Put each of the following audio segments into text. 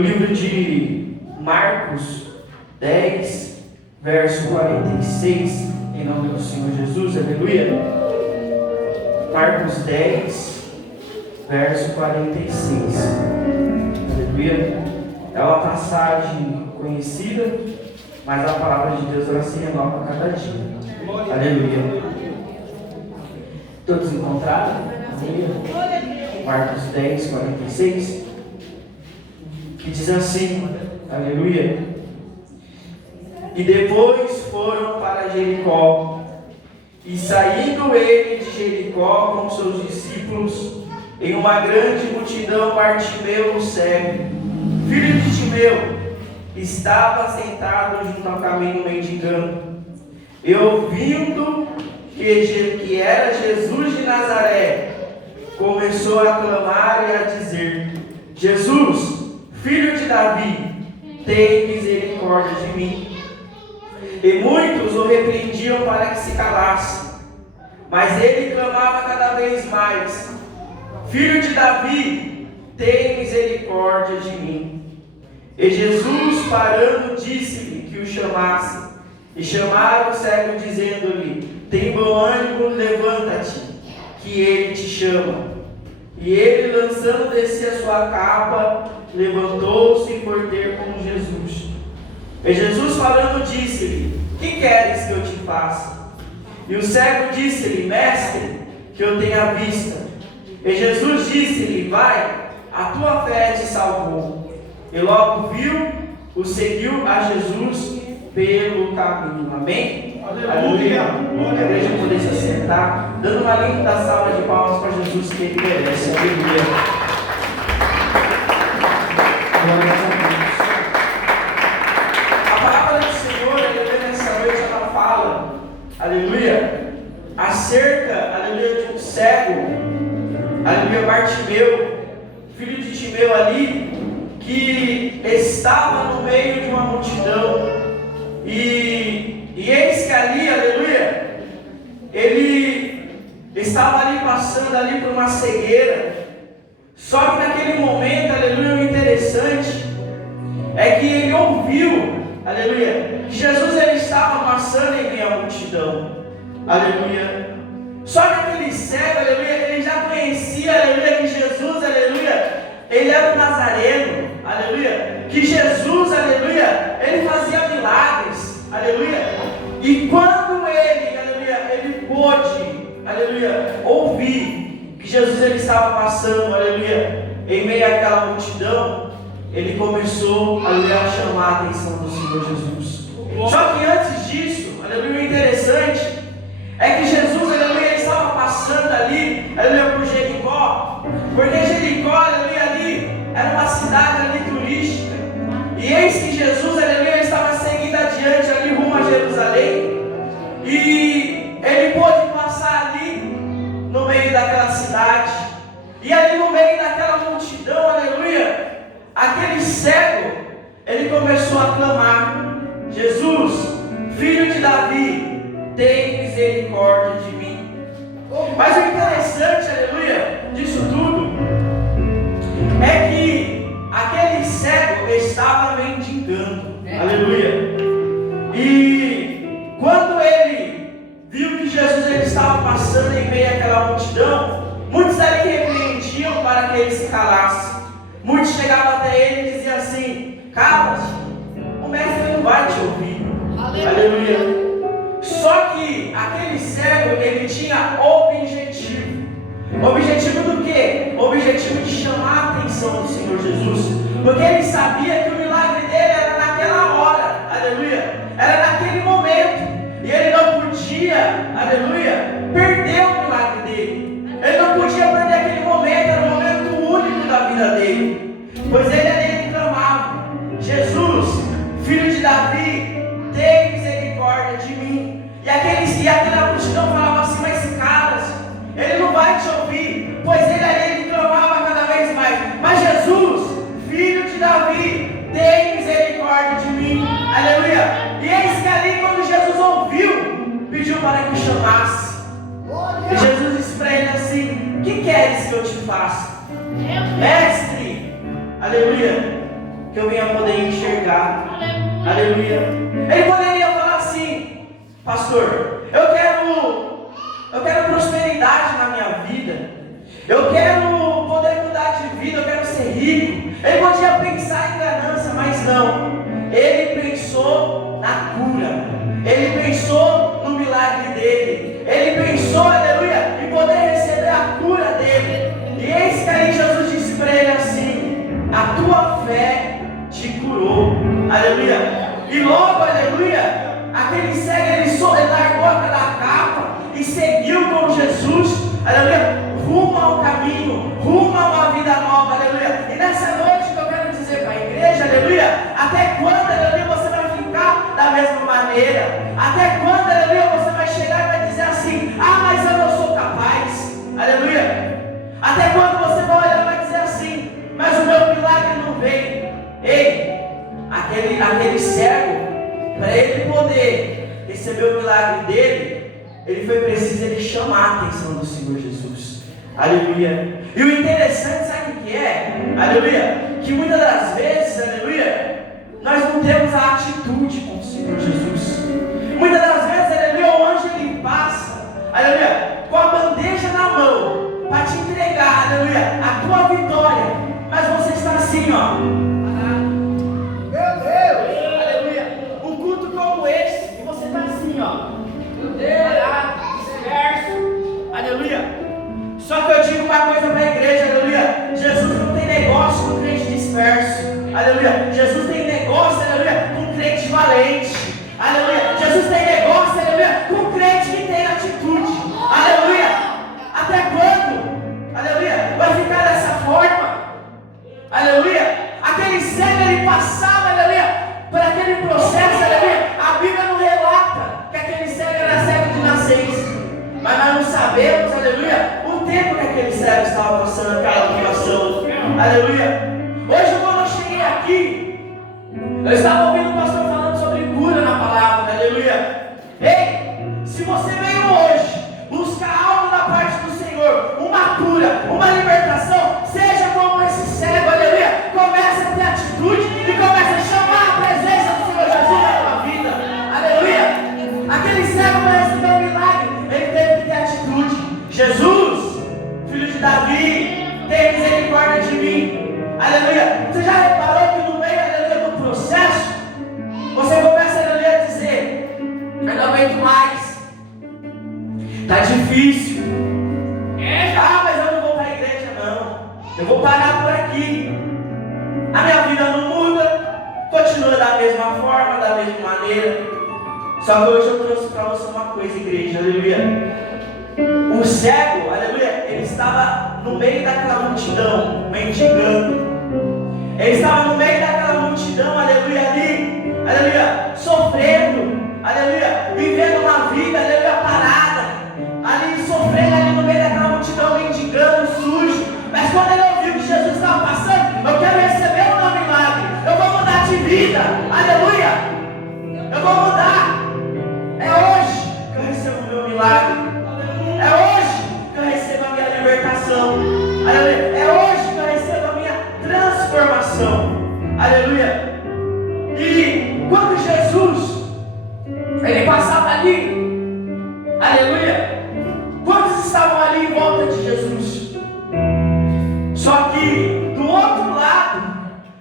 no livro de Marcos 10, verso 46, em nome do Senhor Jesus, aleluia. Marcos 10, verso 46, aleluia. É uma passagem conhecida, mas a palavra de Deus ela se renova a cada dia, aleluia. Todos encontraram? Aleluia. Marcos 10, 46, que diz assim, aleluia. E depois foram para Jericó, e saindo ele de Jericó com seus discípulos, em uma grande multidão, Bartimeu, o cego, filho de Timeu, estava sentado junto ao caminho mendigando. E ouvindo que era Jesus de Nazaré, começou a clamar e a dizer: Jesus, filho de Davi, tem misericórdia de mim. E muitos o repreendiam para que se calasse, mas ele clamava cada vez mais: Filho de Davi, tem misericórdia de mim. E Jesus, parando, disse-lhe que o chamasse. E chamaram o cego, dizendo-lhe: tem bom ânimo, levanta-te, que ele te chama. E ele, lançando de si a sua capa, levantou-se e foi ter com Jesus. E Jesus, falando, disse-lhe: que queres que eu te faça? E o cego disse-lhe: Mestre, que eu tenha vista. E Jesus disse-lhe: vai, a tua fé te salvou. E logo viu, o seguiu a Jesus pelo caminho. Amém? Aleluia. A igreja poder se assentar, dando uma linda salva de palmas para Jesus, que ele merece. Aleluia. Glória a Deus. A palavra do Senhor, aleluia, nessa noite ela fala, aleluia, acerca, aleluia, de um cego, aleluia, Bartimeu, filho de Timeu ali, que estava no meio de uma multidão. E eis que ali, aleluia, ele estava ali passando ali por uma cegueira. Só que naquele momento, aleluia, o interessante é que ele ouviu, aleluia, que Jesus ele estava passando em meio à multidão, aleluia. Só que aquele cego, aleluia, ele já conhecia, aleluia, que Jesus, aleluia, ele era um nazareno, aleluia, que Jesus, aleluia, ele fazia milagres, aleluia. E quando ele, aleluia, ele pôde, aleluia, ouvir que Jesus ele estava passando, aleluia, em meio àquela multidão, ele começou, aleluia, a chamar a atenção do Senhor Jesus. Só que antes disso, aleluia, o interessante é que Jesus, aleluia, ele estava passando ali, aleluia, por Jericó, porque Jericó, aleluia, ali era uma cidade ali turística. E eis que Jesus, aleluia, ele estava seguindo adiante ali rumo a Jerusalém. E ele pôde passar ali no meio daquela cidade. E ali no meio daquela multidão, aleluia, aquele cego, ele começou a clamar: Jesus, filho de Davi, tem misericórdia de mim. Mas o interessante, aleluia, disso tudo é que aquele cego estava mendigando, aleluia. E quando ele viu que Jesus ele estava passando em meio àquela multidão, muitos ali repreendiam para que ele se calasse. Muitos chegavam até ele e diziam assim: cala-te, o mestre não vai te ouvir, aleluia. Só que aquele cego, ele tinha objetivo. Objetivo do quê? Objetivo de chamar a atenção do Senhor Jesus. Porque ele sabia que o milagre dele era naquela hora, aleluia, era naquele momento. E ele não podia, aleluia, perder o milagre dele. Ele não podia perder aquele momento, era um momento único da vida dele. Pois ele clamava: Jesus, filho de Davi, tem misericórdia de mim. E aquela multidão falava assim: mas caras, ele não vai te ouvir. Pois ele clamava cada vez mais: mas Jesus, filho de Davi, tem misericórdia de mim, aleluia. E eis que ali, quando Jesus ouviu, pediu para que o chamasse. E Jesus disse para ele assim: que queres que eu te faça? Mestre, aleluia, que eu venha poder enxergar. Aleluia. Ele poderia falar assim: pastor, eu quero prosperidade na minha vida, eu quero poder mudar de vida, eu quero ser rico. Ele podia pensar em ganância, mas não. Ele pensou na cura, ele pensou no milagre dele, ele pensou, aleluia, em poder receber a cura dele. E eis que aí Jesus disse para ele assim: a tua fé te curou. Aleluia. E logo, aleluia, aquele cego, ele largou aquela capa e seguiu com Jesus, aleluia, rumo ao caminho, rumo a uma vida nova, aleluia. E nessa noite que eu quero dizer para a igreja, aleluia, até quando, aleluia, você vai ficar da mesma maneira? Até quando, aleluia, você vai chegar e vai dizer assim: ah, mas eu não sou capaz, aleluia. Até quando você vai olhar e vai dizer assim: mas o meu milagre não veio? Ei, aquele cego, para ele poder receber o milagre dele, ele foi preciso ele chamar a atenção do Senhor Jesus. Aleluia. E o interessante, sabe o que é? Aleluia. Que muitas das vezes, aleluia, nós não temos a atitude com o Senhor Jesus. Muitas das vezes, aleluia, o anjo ele passa, aleluia, com a bandeja na mão, para te entregar, aleluia, a tua vitória. Mas você está assim, ó. Meu Deus, aleluia. Um culto como esse, e você está assim, ó. Meu Deus, disperso, aleluia. Só que eu digo uma coisa para a igreja, aleluia. Jesus não tem negócio com crente disperso, aleluia. Jesus tem negócio, aleluia, com crente valente, aleluia. Jesus tem negócio, aleluia, com crente que tem atitude, aleluia. Até quando, aleluia, vai ficar dessa forma? Aleluia. Aquele cego ele passava, aleluia, por aquele processo, aleluia. A Bíblia não relata que aquele cego era cego de nascença, mas nós não sabemos, aleluia, o tempo que aquele cego estava passando aquela situação, aleluia. Hoje, quando eu cheguei aqui, eu estava ouvindo o pastor falando sobre cura na palavra, aleluia. Ei, se você veio hoje buscar algo da parte do Senhor, uma cura, uma libertação, seja como esse cego, aleluia, comece a ter atitude e comece a chamar a presença do Senhor Jesus na tua vida, aleluia. Aquele cego para receber o milagre, ele teve que ter atitude. Jesus, filho de Davi, tem misericórdia de mim, aleluia. Você já reparou que no meio, aleluia, do processo, você começa, aleluia, a dizer: eu não aguento mais, está difícil. Ah, mas eu não vou para a igreja, não. Eu vou parar por aqui. A minha vida não muda, continua da mesma forma, da mesma maneira. Só que hoje eu trouxe para você uma coisa, igreja, aleluia. O cego, aleluia, ele estava no meio daquela multidão, mendigando. Ele estava no meio daquela multidão, aleluia, ali, aleluia, sofrendo, aleluia, vivendo uma vida, aleluia, parada, ali sofrendo, ali no meio daquela multidão, mendigando, sujo. Mas quando ele ouviu que Jesus estava passando: eu quero receber o meu milagre, eu vou mudar de vida, aleluia, eu vou mudar. É hoje que eu recebo o meu milagre, é hoje que eu recebo a minha libertação, aleluia, é hoje que eu recebo a minha transformação, aleluia. E quando Jesus ele passava ali, aleluia, quantos estavam ali em volta de Jesus? Só que do outro lado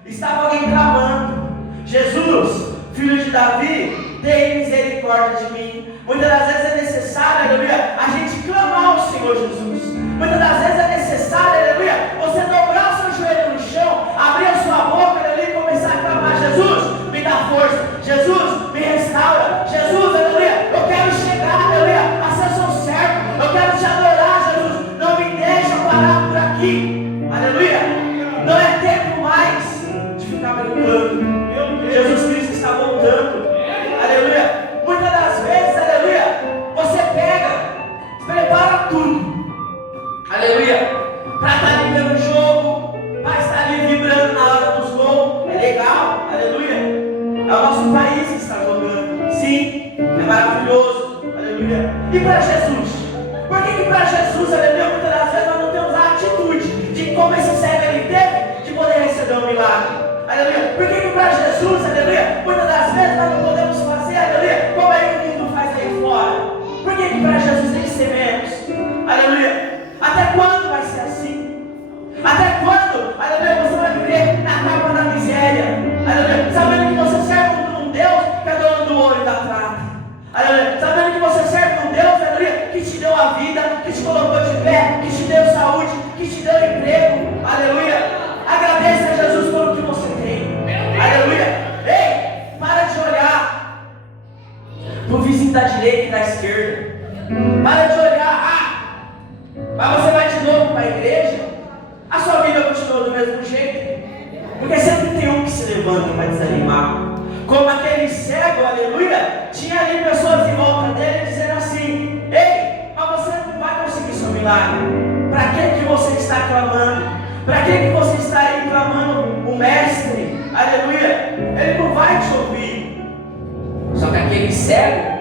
estava alguém clamando: Jesus, filho de Davi, tem misericórdia de mim. Muitas das vezes é necessário, aleluia, a gente clamar ao Senhor Jesus. Muitas das vezes é necessário, aleluia, você dobrar o seu joelho no chão, abrir a sua boca, aleluia, e começar a clamar: Jesus, me dá força, Jesus, me restaura, Jesus, aleluia, eu quero chegar, aleluia, a ser seu servo, eu quero te adorar, Jesus, não me deixa parar por aqui, aleluia. Não é tempo mais de ficar brincando. Jesus Cristo está voltando, aleluia. Muitas das vezes, aleluia, você pega, prepara tudo, aleluia, para estar ali vendo o jogo, para estar ali vibrando na hora dos gols. É legal, aleluia. É o nosso país que está jogando, sim, é maravilhoso, aleluia. E para Jesus? Por que para Jesus, aleluia, muitas das vezes nós não temos a atitude de como esse cego ele teve de poder receber um milagre, aleluia? Porque direita e da esquerda. Para de olhar, mas você vai de novo para a igreja, a sua vida continua do mesmo jeito. Porque sempre tem um que se levanta para desanimar. Como aquele cego, aleluia, tinha ali pessoas em volta dele dizendo assim: ei, mas você não vai conseguir seu milagre. Para que você está clamando? Para que você está aí clamando o mestre? Aleluia, ele não vai te ouvir. Só que aquele cego,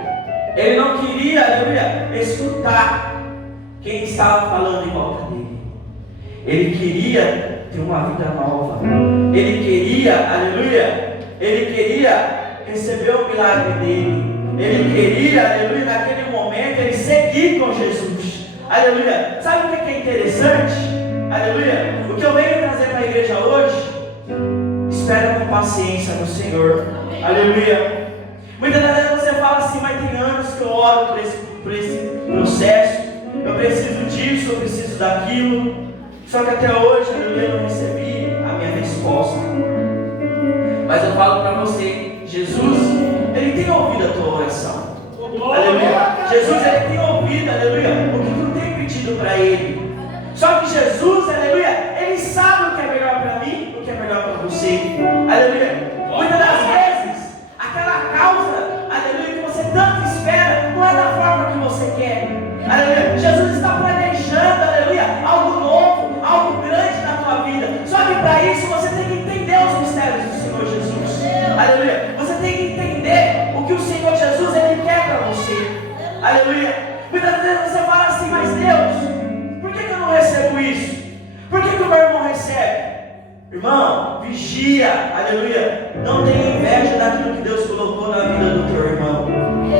ele não queria, aleluia, escutar quem estava falando em volta dele. Ele queria ter uma vida nova. Ele queria, aleluia, ele queria receber o milagre dele. Ele queria, aleluia, naquele momento, ele seguir com Jesus. Aleluia. Sabe o que é interessante? Aleluia. O que eu venho trazer para a igreja hoje, espera com paciência no Senhor. Aleluia. Muitas das vezes você fala assim: mas tem anos que eu oro por esse processo, eu preciso disso, eu preciso daquilo. Só que até hoje, aleluia, eu não recebi a minha resposta. Mas eu falo para você, Jesus, ele tem ouvido a tua oração. Aleluia. Jesus, ele tem ouvido, aleluia, o que tu tem pedido para ele. Só que Jesus, aleluia, ele sabe o que é melhor para mim, o que é melhor para você. Aleluia. Muitas das vezes, aquela causa, aleluia, que você tanto espera, não é da forma que você quer. Aleluia. Jesus está planejando, aleluia, algo novo, algo grande na tua vida. Só que para isso você tem que entender os mistérios do Senhor Jesus. Aleluia. Você tem que entender o que o Senhor Jesus ele quer para você. Aleluia. Muitas vezes você fala assim: mas Deus, por que eu não recebo isso? Por que o meu irmão recebe? Irmão, vigia, aleluia. Não tenha inveja daquilo que Deus colocou na vida do teu irmão.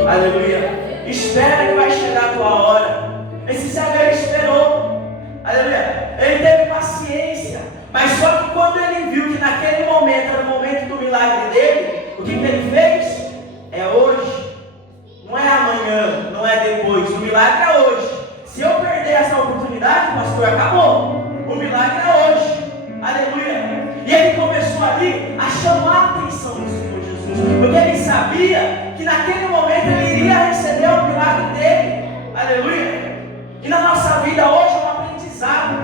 Aleluia. Espera que vai chegar a tua hora. Esse cego ele esperou. Aleluia. Ele teve paciência. Mas só que quando ele viu que naquele momento era o momento do milagre dele, o que ele fez? É hoje. Não é amanhã, não é depois. O milagre é hoje. Se eu perder essa oportunidade, pastor, acabou. O milagre é hoje. Aleluia. E ele começou ali a chamar a atenção do Senhor Jesus, porque ele sabia que naquele momento ele iria receber o milagre dele. Aleluia. E na nossa vida hoje é um aprendizado.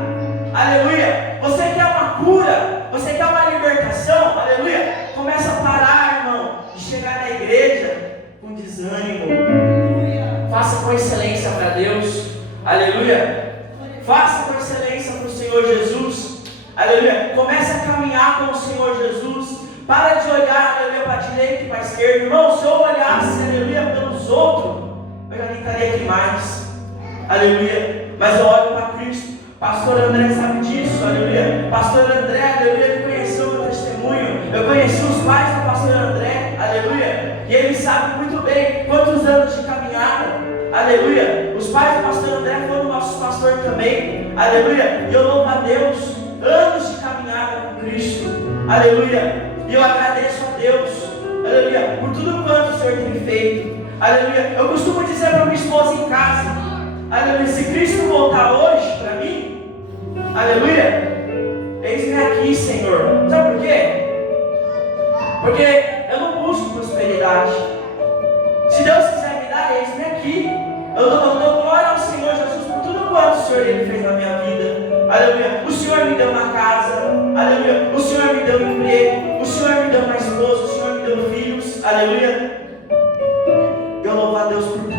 Aleluia. Você quer uma cura, você quer uma libertação, aleluia. Começa a parar, irmão, de chegar na igreja com desânimo. Faça com excelência para Deus. Aleluia. Faça com excelência para o Senhor Jesus. Aleluia. Comece a caminhar com o Senhor Jesus. Para de olhar, aleluia, para a direita e para a esquerda. Irmão, se eu olhasse, aleluia, pelos outros, eu já nem estaria aqui mais. Aleluia. Mas eu olho para Cristo. Pastor André sabe disso, aleluia. Pastor André, aleluia, ele conheceu o meu testemunho. Eu conheci os pais do pastor André, aleluia. E ele sabe muito bem quantos anos de caminhada. Aleluia. Os pais do pastor André foram nossos pastores também. Aleluia. E eu louvo a Deus. Anos de caminhada com Cristo. Aleluia. E eu agradeço a Deus. Aleluia. Por tudo quanto o Senhor tem feito. Aleluia. Eu costumo dizer para minha esposa em casa. Aleluia. Se Cristo voltar hoje para mim, aleluia, eis-me aqui, Senhor. Sabe por quê? Porque eu não busco prosperidade. Se Deus quiser me dar, eis-me aqui. Eu dou glória ao Senhor Jesus por tudo quanto o Senhor ele fez na minha vida. Aleluia. O Senhor me deu uma casa. Aleluia. O Senhor me deu um emprego. O Senhor me deu uma esposa. O Senhor me deu filhos. Aleluia. Eu louvo a Deus por tudo.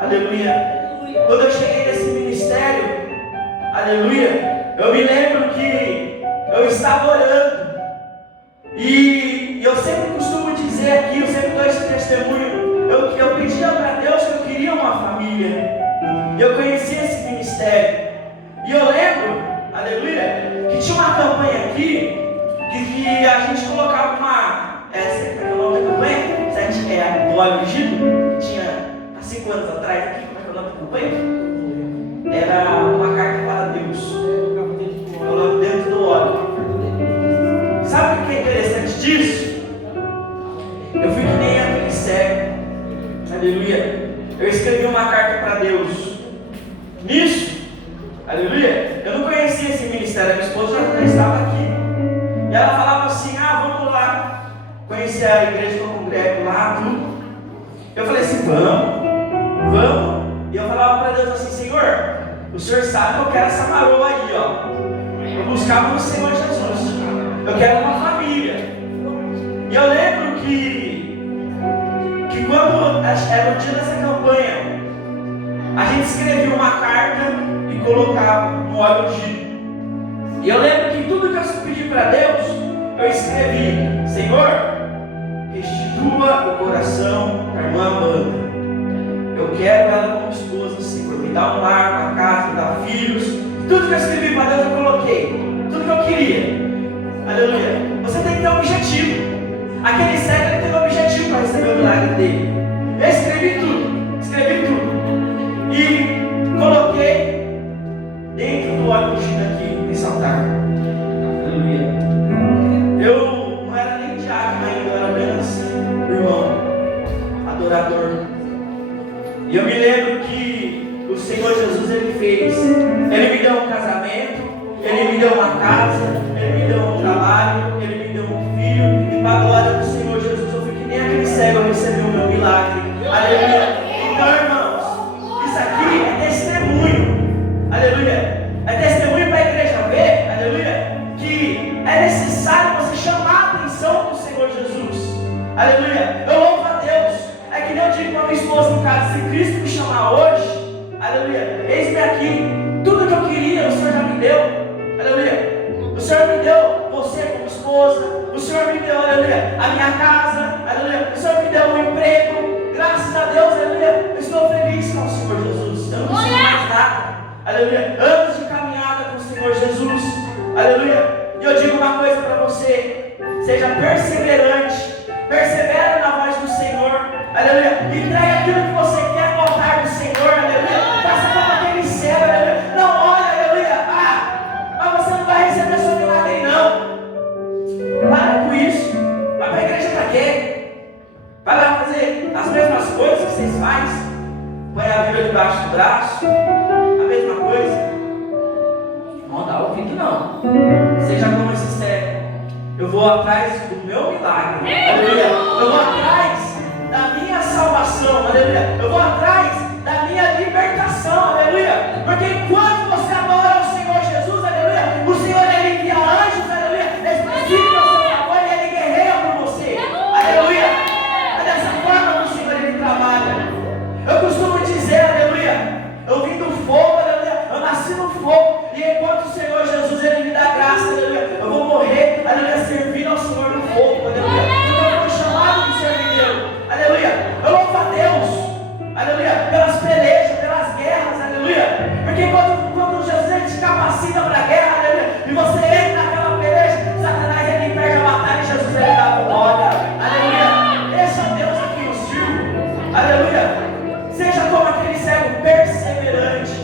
Aleluia. Quando eu cheguei nesse ministério, aleluia, eu me lembro que eu estava orando. E eu sempre costumo dizer aqui, eu sempre dou esse testemunho. Eu pedia para Deus que eu queria uma família. E eu conheci esse ministério. E eu lembro, aleluia, que tinha uma campanha aqui, que a gente colocava uma. Essa é o nome da campanha? É do óleo ungido, que tinha há 5 anos atrás aqui, como é que é o nome da campanha? Era uma carta para Deus. Colocava dentro do óleo. Sabe o que é interessante disso? Eu fui que nem aquele cego. Aleluia. Eu escrevi uma carta para Deus. Nisso, aleluia, eu não conhecia esse ministério. A minha esposa já estava aqui. E ela falava assim: vamos lá conhecer a igreja que eu congrego lá, tudo. Eu falei assim: vamos. vamos. E eu falava para Deus assim: Senhor, o Senhor sabe que eu quero essa maroa aí, ó. Eu buscava no Senhor Jesus. Eu quero uma família. E eu lembro que quando era o dia dessa campanha, a gente escrevia uma carta e colocava no óleo ungido. E eu lembro que tudo que eu pedi para Deus, eu escrevi: Senhor, restitua o coração da irmã Amanda. Eu quero ela como esposa, Senhor. Me dá um lar, uma casa, me dá filhos. Tudo que eu escrevi para Deus eu coloquei. Tudo que eu queria. Aleluia. Você tem que ter um objetivo. Aquele cego ele teve um objetivo para receber o milagre dele. Eu escrevi tudo. E coloquei dentro do óleo ungido aqui, nesse altar. Aleluia. Eu não era nem diácono ainda, eu era apenas irmão, adorador. E eu me lembro que o Senhor Jesus ele fez. Ele me deu um casamento, ele me deu uma casa, ele me deu um trabalho, ele me deu um filho. E para a glória do Senhor Jesus, eu fui que nem aquele cego, eu recebi o meu milagre. Aleluia. Então, irmãos, isso aqui é testemunho. Aleluia. É testemunho para a igreja ver, aleluia, que é necessário você chamar a atenção do Senhor Jesus. Aleluia. Eu louvo a Deus. É que nem eu digo para minha esposa em casa: se Cristo me chamar hoje, aleluia, eis-me aqui. Tudo que eu queria, o Senhor já me deu. Aleluia. O Senhor me deu você como esposa. O Senhor me deu, aleluia, a minha casa. Aleluia. O Senhor me deu um emprego. Graças a Deus, aleluia. Eu estou feliz com o Senhor Jesus. Eu não preciso mais nada. Aleluia. Anos de caminhada com o Senhor Jesus. Aleluia. E eu digo uma coisa para você: seja perseverante. Persevera na voz do Senhor. Aleluia. Entregue aquilo que você quer no altar do Senhor. Aleluia. Faça como aquele cego. Aleluia. Não olha, aleluia. Mas você não vai receber seu milagre, não. Para com isso. Vai para a igreja para quê? Vai lá fazer as mesmas coisas que vocês fazem. Põe a Bíblia debaixo do braço. A mesma coisa. Não dá ouvido, não. Seja como esse cego. Eu vou atrás do meu milagre. Aleluia. Eu vou atrás da minha salvação. Aleluia. Eu vou atrás da minha libertação. Aleluia. Porque enquanto você adora o Senhor Jesus, aleluia, o Senhor ele envia anjos, aleluia, específicos ao seu favor, e ele guerreia por você. Aleluia. É dessa forma que o Senhor ele trabalha. Eu costumo dizer, aleluia, eu vim do fogo, aleluia, eu nasci no fogo. E enquanto o Senhor Jesus ele me dá graça, aleluia, eu vou morrer, aleluia, servindo ao Senhor no fogo, aleluia. Porque eu fui chamado de servidor, aleluia. Eu louvo a Deus, aleluia, pelas pelejas, pelas guerras, aleluia. Porque quando Jesus ele te capacita para a guerra, aleluia, e você entra naquela peleja, Satanás ele perde a batalha e Jesus ele dá a vitória, aleluia. Esse é o Deus a quem eu sirvo, aleluia. Seja como aquele cego perseverante,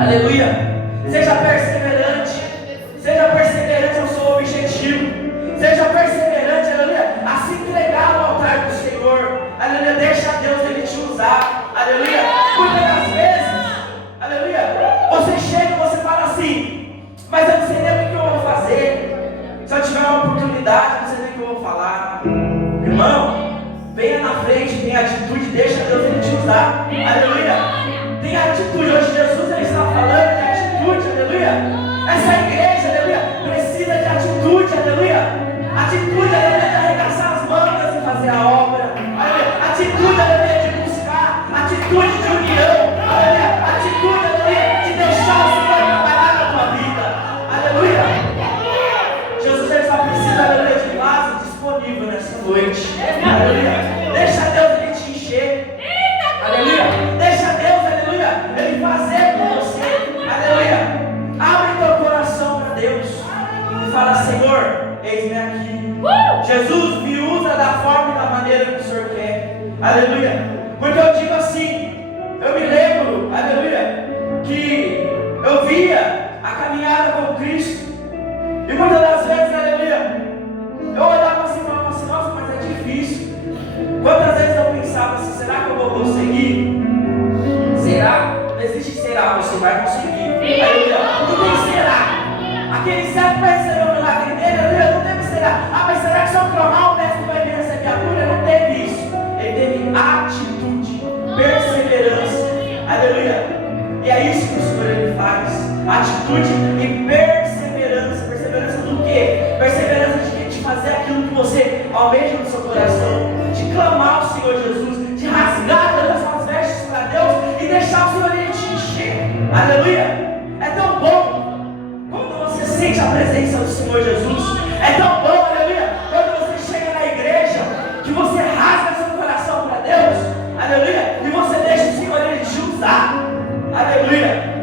aleluia. Seja perseverante ao seu objetivo. Seja perseverante, aleluia, a se entregar no altar do Senhor. Aleluia, deixa Deus ele te usar. Aleluia, muitas das vezes, aleluia, você chega e você fala assim: mas eu não sei nem o que eu vou fazer. Se eu tiver uma oportunidade, eu não sei nem o que eu vou falar. Irmão, venha na frente, tenha atitude, deixa Deus ele te usar. Aleluia, tenha atitude. Hoje Jesus ele está falando de atitude, aleluia. Essa igreja, aleluia, precisa de atitude, aleluia. Atitude, aleluia, de arregaçar as mangas e fazer a obra. Aleluia. Atitude, aleluia, de buscar. Atitude de união. Aleluia. Atitude, aleluia, de deixar o Senhor trabalhar na tua vida. Aleluia. Jesus ele só precisa, aleluia, de vaso disponível nessa noite. Aleluia. Deixa Deus ele te encher. Aleluia. Deixa Deus, aleluia, ele fazer com você. Aleluia. Abre teu coração para Deus e fala: Senhor, eis-me aqui. Jesus, me usa da forma e da maneira que o Senhor quer. Aleluia. Porque eu digo assim, eu me lembro, aleluia, que eu via a caminhada com Cristo. E muitas das vezes, aleluia, eu olhava assim e falava assim: nossa, mas é difícil. Quantas vezes eu pensava assim: será que eu vou conseguir? Será? Não existe será, você vai conseguir. Aleluia. Não tem será. Aquele servo vai receber o milagre dele, aleluia, não teve será. Mas será que se eu clamar o mestre vai vir receber a cura? Não teve isso. Ele teve atitude, perseverança. E é isso que o Senhor ele faz. Atitude e perseverança. Perseverança do quê? Perseverança de fazer aquilo que você almeja no seu coração, de clamar ao Senhor Jesus, de rasgar as suas vestes para Deus e deixar o Senhor ele te encher. Aleluia! É tão bom quando você sente a presença do Senhor Jesus. É tão bom, aleluia, quando você chega na igreja, que você rasga seu coração para Deus, aleluia, e você deixa o Senhor ele te usar. Aleluia!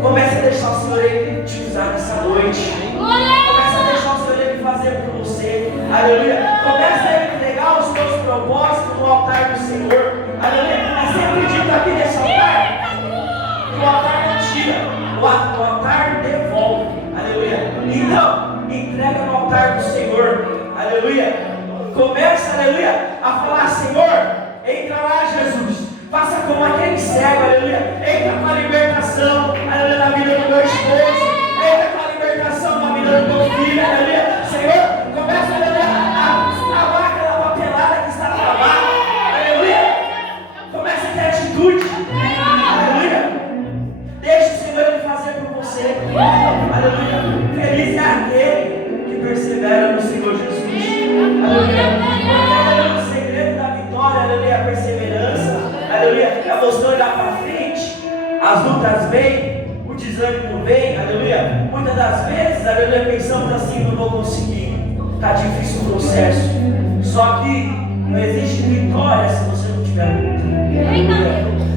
Comece a deixar o Senhor ele te usar nessa noite. Comece a deixar o Senhor ele fazer por você. Aleluia! Comece a entregar os teus propósitos no altar do Senhor. Aleluia! É sempre dito aqui nesse altar que o altar não tira, o altar devolve. Aleluia! Então, entrega no altar do Senhor. Aleluia! Começa, aleluia, a falar: Senhor, entra lá, Jesus. Faça como aquele cego, aleluia. Entra com a libertação, aleluia, na vida do meu esposo. Entra com a libertação na vida do meu filho, aleluia. Senhor, começa, aleluia, a travar aquela papelada que está travada, aleluia. Começa a ter atitude, aleluia. Deixa o Senhor ele fazer por você, aleluia. Feliz é aquele que persevera no Senhor Jesus, aleluia. Porque o segredo da vitória, aleluia, a perseverança. Aleluia, é você olhar para frente, as lutas vêm, o desânimo vem, aleluia. Muitas das vezes, aleluia, pensamos assim: não vou conseguir, está difícil o processo. Só que não existe vitória se você não tiver luta.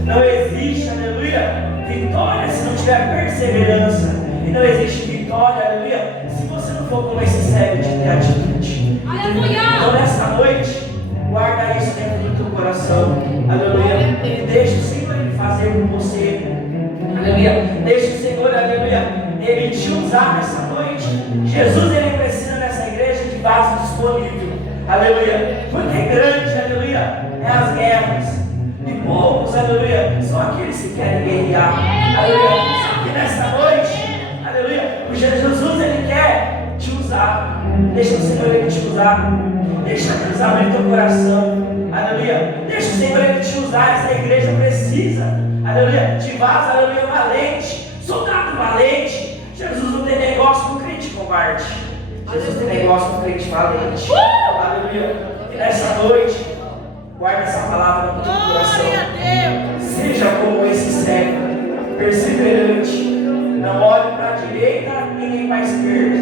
Não existe, aleluia, vitória se não tiver perseverança. E não existe vitória, aleluia, se você não for como esse cego de ter atitude. Aleluia. Então nessa noite, guarda isso dentro do teu coração, aleluia, e deixa o Senhor ele fazer por você, aleluia, deixa o Senhor, aleluia, ele te usar nessa noite. Jesus ele precisa nessa igreja de vaso disponível, aleluia, porque grande, aleluia, é as guerras, e poucos, aleluia, são aqueles que querem guerrear, aleluia. Só que nessa noite, aleluia, o Jesus ele quer te usar. Deixa o Senhor ele te usar. Deixa Deus abrir teu coração, aleluia. Deixa o Senhor ele te usar. Essa igreja precisa, aleluia, de vaso, aleluia, valente, soldado valente. Jesus não tem negócio com crente covarde. Jesus tem negócio com crente valente, aleluia. E nessa noite, guarda essa palavra no teu coração. Seja como esse cego, perseverante. Não olhe para a direita e nem para a esquerda,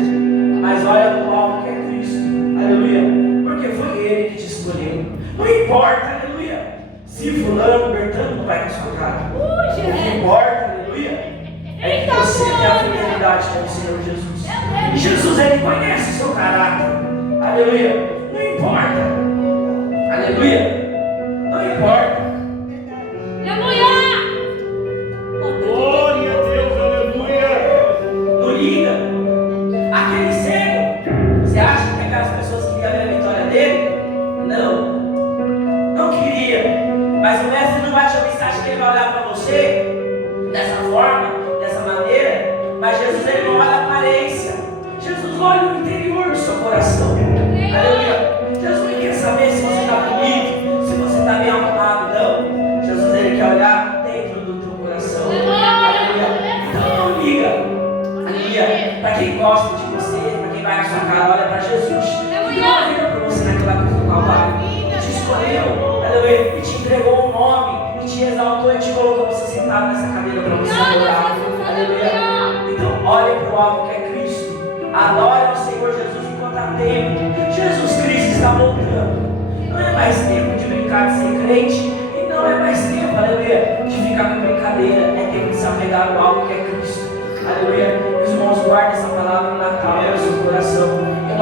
mas olha para o alto que é Cristo, aleluia. Porque foi Ele que te escolheu. Não importa, aleluia, se fulano, Bertano não vai com a sua cara. O que importa, aleluia, é que você tem a fidelidade com o Senhor Jesus. E Jesus, Ele conhece o seu caráter, aleluia. Não importa, aleluia, não importa. Aleluia. Glória a Deus, aleluia. Não liga. Aquele cego, você acha que aquelas pessoas queriam ver a vitória dele? Não, não queria. Mas o mestre não vai te ouvir. Você acha que ele vai olhar para você dessa forma, dessa maneira? Mas Jesus ele não olha a aparência. Jesus olha o interior do seu coração. Aleluia. Jesus não quer saber se você está bonito, se você está bem arrumado, não. Jesus ele quer olhar dentro do teu coração. Aleluia. Então não liga. Aleluia. Para quem gosta de você, para quem vai na sua cara, olha para Jesus. Que deu a vida para você naquela cruz do Calvário. Te escolheu, aleluia, e te entregou um nome, e te exaltou e te colocou você sentado nessa cadeira para você adorar. Aleluia. Então olhe para o alto que é Cristo. Adore ao Senhor Jesus enquanto há tempo. Jesus Cristo está voltando. Não é mais tempo de brincar de ser crente, e não é mais tempo, aleluia, de ficar com brincadeira. É tempo de se apegar ao alto que é Cristo. Aleluia. Os irmãos, guardem essa palavra na calma do seu coração. Eu